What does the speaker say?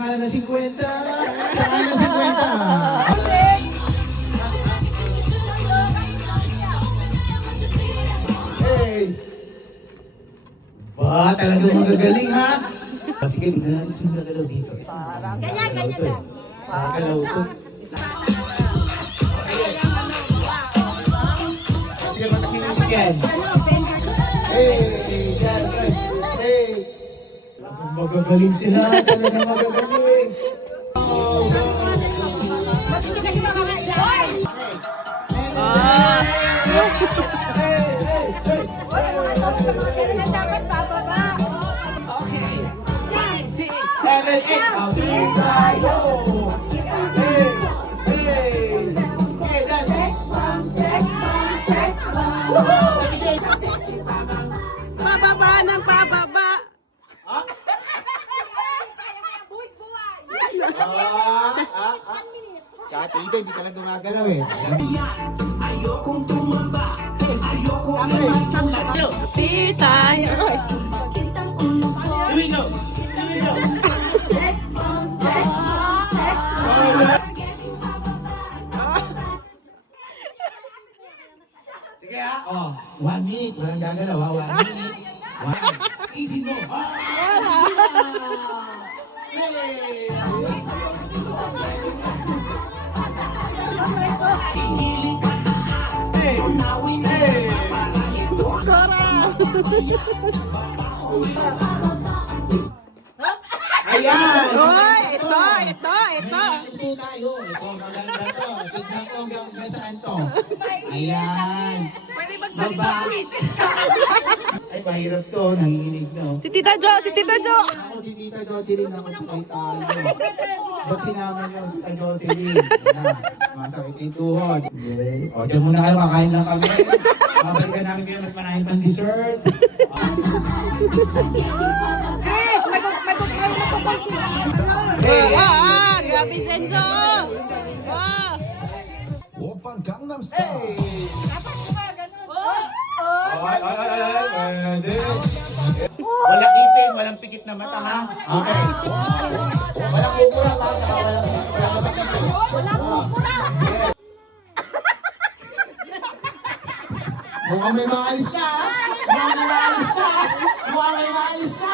ngalan ng 50. Sa ngalan ng 50. Hey! Ba, talagang magagaling ha? Sige, tingnan natin sino gagalaw dito. Ganyan lang. Gagalaw ko. Sige, matasing mo yan. Hey! Yan, yan. Hey! Magagaling sila, talagang magagaling. Oh, no. Seven, eight, okay, tayo. Hey, hey, hey, that's it. Pababa ng pababa. Kati ito, hindi ka lang gumagalaw eh. Ayokong tumaba, ayokong matulad. Di tayo. Here we go. Here we go. Sige ha. Oh, 1 minute. Walang gagalaw ha. 1 minute. Easy mo. Hey! Ayan! Hoy, ito. Ito tayo. Ito, maganda to. Tignan ko hanggang saan to. Ayan. Pwede Baba. Ay, mahirap to. Nanginginig no. Si Tita Jo. Ako si Tita Jocelyn. Ako si Tita tayo. Ba't sinama niyo si Tita Jocelyn? Ayan. Masakit yung tuhod. Okay. O, dyan muna kayo. Kakain lang kami. Mabalikan namin kayo magpanahin pang dessert. Chris, may kukain na kapag sila. Hey! Grabe, Zenzo. Wow. Opang Gangnam Style. Pwede. Walang ipin, walang pikit na mata, ha? Okay. Walang kukura, ha? Walang kukura. Mukhang may maalis na, ha? Mukhang may maalis na, ha? Mukhang may maalis na.